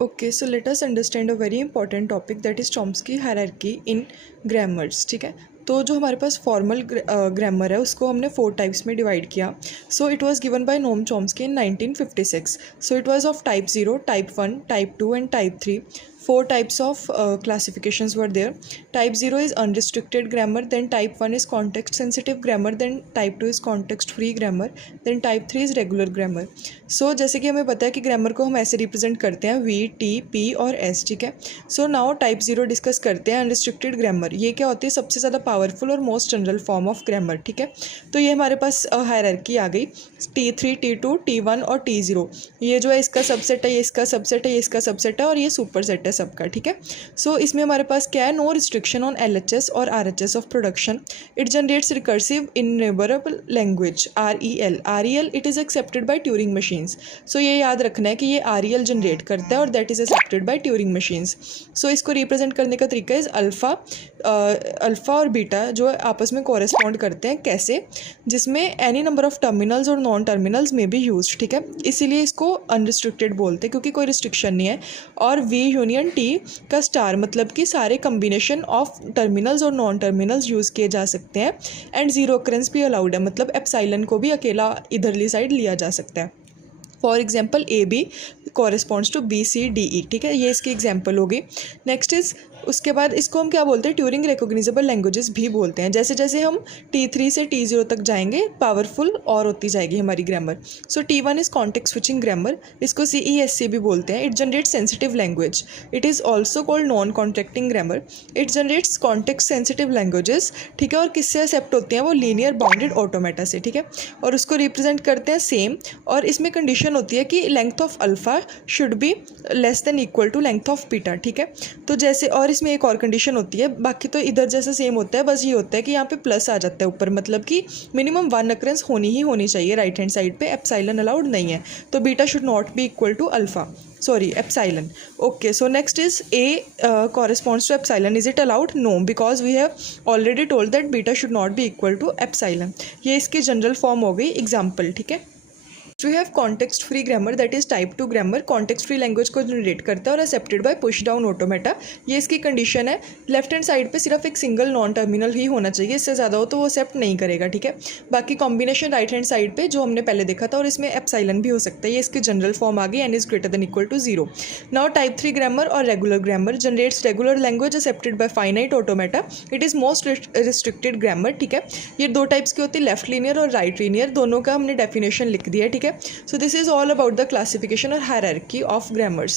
Okay, so let us understand a very important topic that is Chomsky hierarchy in grammars. ठीक है, तो जो हमारे पास फॉर्मल ग्रामर है उसको हमने 4 टाइप्स में डिवाइड किया। So it was given by Noam Chomsky in 1956। So it was of type 0, type 1, type 2 and type 3. 4 types of classifications were there. Type 0 is unrestricted grammar, then type 1 is context sensitive grammar, then type 2 is context free grammar, then type 3 is regular grammar. So जैसे कि हमें पता है कि grammar को हम ऐसे represent करते हैं V, T, P और S. ठीक है, सो नाउ टाइप 0 डिस्कस करते हैं अनरिस्ट्रिक्टेड ग्रामर। ये क्या होती है? सबसे ज़्यादा पावरफुल और most general form of grammar. ठीक है, तो ये हमारे पास हायरार्की आ गई T3, T2, T1 और T0। ये जो है इसका सबसेट है, ये इसका सबसेट है, ये इसका सबसेट है और ये सुपर सेट है सबका। ठीक है, सो इसमें हमारे पास क्या है? नो रिस्ट्रिक्शन ऑन LHS और RHS of production. It generates recursive enumerable language REL it is accepted by Turing machines. So ये याद रखना है कि ये REL जनरेट करता है और that is accepted by Turing machines. So इसको रिप्रेजेंट करने का तरीका इज़ अल्फ़ा और बीटा जो आपस में कोरेस्पॉन्ड करते हैं। कैसे? जिसमें एनी नंबर ऑफ टर्मिनल्स और नॉन टर्मिनल्स में भी यूज। ठीक है, इसीलिए इसको अनरिस्ट्रिक्टेड बोलते हैं क्योंकि कोई रिस्ट्रिक्शन नहीं है। और V यूनियन T का स्टार मतलब कि सारे कम्बिनेशन ऑफ टर्मिनल्स और नॉन टर्मिनल्स यूज़ किए जा सकते हैं। एंड जीरो ऑकरेंस भी अलाउड है, मतलब एप्सिलॉन को भी अकेला इधरली साइड लिया जा सकता है। For example AB corresponds to BCDE। ठीक है, ये इसकी एग्जाम्पल होगी। नेक्स्ट इज़ उसके बाद इसको हम क्या बोलते हैं? ट्यूरिंग रिकॉग्निजेबल लैंग्वेजेस भी बोलते हैं। जैसे जैसे हम T3 से T0 तक जाएंगे पावरफुल और होती जाएगी हमारी grammar. So T1 is context switching grammar, इसको CESC भी बोलते हैं। It generates sensitive language, it is also called non contracting grammar. It generates context sensitive languages. ठीक है, और किससे एक्सेप्ट होती हैं? वो लीनियर बाउंडेड ऑटोमेटा से। ठीक है, और उसको रिप्रेजेंट करते हैं सेम। और इसमें कंडीशन होती है कि length of alpha should be less than equal to length of beta. ठीक है, तो जैसे और इसमें एक और कंडीशन होती है, बाकी तो इधर जैसा सेम होता है, बस ये होता है कि यहाँ पे प्लस आ जाता है ऊपर, मतलब कि मिनिमम 1 अकरेंस होनी चाहिए राइट हैंड साइड पे। एप्सिलॉन अलाउड नहीं है, तो beta should not be equal to alpha, sorry epsilon. Okay, so next is A corresponds to epsilon. Is it allowed? No, because we have already told that beta should not be equal to epsilon. ये इसकी general form हो गई example. ठीक है, we have context free grammar that is type 2 grammar. Context free language को generate करता है और accepted by push down automata. ये इसकी कंडीशन है। लेफ्ट हैंड साइड पे सिर्फ एक सिंगल नॉन टर्मिनल ही होना चाहिए, इससे ज़्यादा हो तो वो एक्सेप्ट नहीं करेगा। ठीक है, बाकी कॉम्बिनेशन राइट हैंड साइड पे जो हमने पहले देखा था, और इसमें एप्सिलॉन भी हो सकता है। ये इसकी जनरल फॉर्म आ गई, n is greater than equal to 0। Now type 3 grammar और regular grammar generates regular language accepted by finite automata. It is most restricted grammar. ठीक है, ये 2 टाइप्स की होती है, लेफ्ट लीनियर और राइट लीनियर। दोनों का हमने डेफिनेशन लिख दिया है। ठीक है, so this is all about the classification or hierarchy of grammars.